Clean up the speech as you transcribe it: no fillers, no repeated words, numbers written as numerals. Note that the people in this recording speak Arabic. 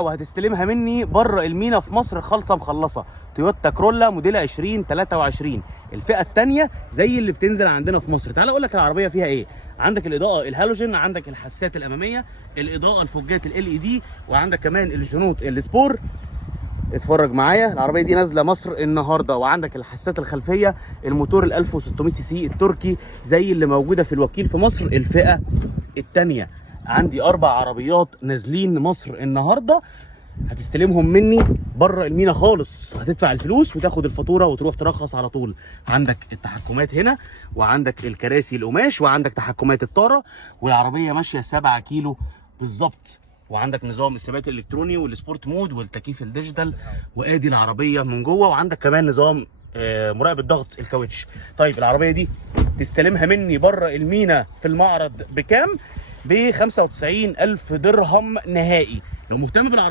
وهتستلمها مني بره المينا في مصر خالصه مخلصه. تويوتا كرولا موديل 2023 الفئه الثانيه زي اللي بتنزل عندنا في مصر. تعال اقول لك العربيه فيها ايه. عندك الاضاءه الهالوجين، عندك الحساسات الاماميه، الاضاءه الفوجات ال LED، وعندك كمان الجنوط السبور. اتفرج معايا، العربيه دي نازله مصر النهارده. وعندك الحساسات الخلفيه، الموتور ال 1600 سي سي التركي زي اللي موجوده في الوكيل في مصر الفئه الثانيه. عندي 4 عربيات نازلين مصر النهارده، هتستلمهم مني بره المينا خالص. هتدفع الفلوس وتاخد الفاتوره وتروح ترخص على طول. عندك التحكمات هنا، وعندك الكراسي القماش، وعندك تحكمات الطاره، والعربيه ماشيه 7 كيلو بالظبط. وعندك نظام الثبات الالكتروني والسبورت مود والتكييف الديجيتال. وادي العربيه من جوه، وعندك كمان نظام مراقب الضغط الكاوتش. طيب العربيه دي تستلمها مني بره المينا في المعرض بكام؟ ب 95,000 درهم نهائي. لو مهتم بالعربيه